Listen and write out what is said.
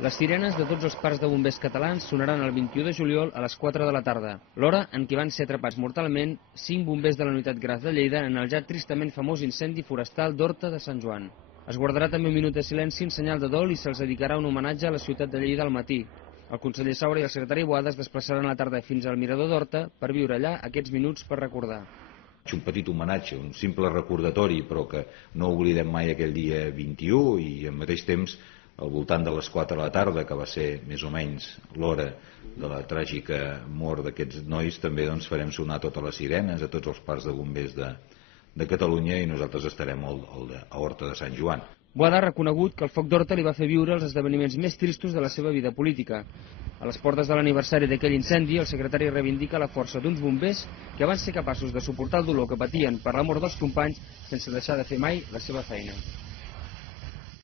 Les sirenes de tots els parcs de bombers catalans sonaran el 21 de juliol a les 4 de la tarda, l'hora en què van ser atrapats mortalment 5 bombers de la unitat Graf de Lleida en el ja tristament famós incendi forestal d'Horta de Sant Joan. Es guardarà també un minut de silenci en senyal de dol i se'ls dedicarà un homenatge a la ciutat de Lleida al matí. El conseller Saura i el secretari Boada es desplaçaran a la tarda fins al mirador d'Horta per viure allà aquests minuts per recordar. Un petit homenatge, un simple recordatori, però que no oblidem mai aquell dia 21 i al mateix temps al voltant de les 4 de la tarda, que va ser més o menys l'hora de la tràgica mort d'aquests nois, també farem sonar totes les sirenes a tots els parcs de bombers de Catalunya i nosaltres estarem a Horta de Sant Joan. Boada ha reconegut que el foc d'Horta li va fer viure els esdeveniments més tristos de la seva vida política. A les portes de l'aniversari d'aquell incendi, el secretari reivindica la força d'uns bombers que van ser capaços de suportar el dolor que patien per la mort dels companys sense deixar de fer mai la seva feina.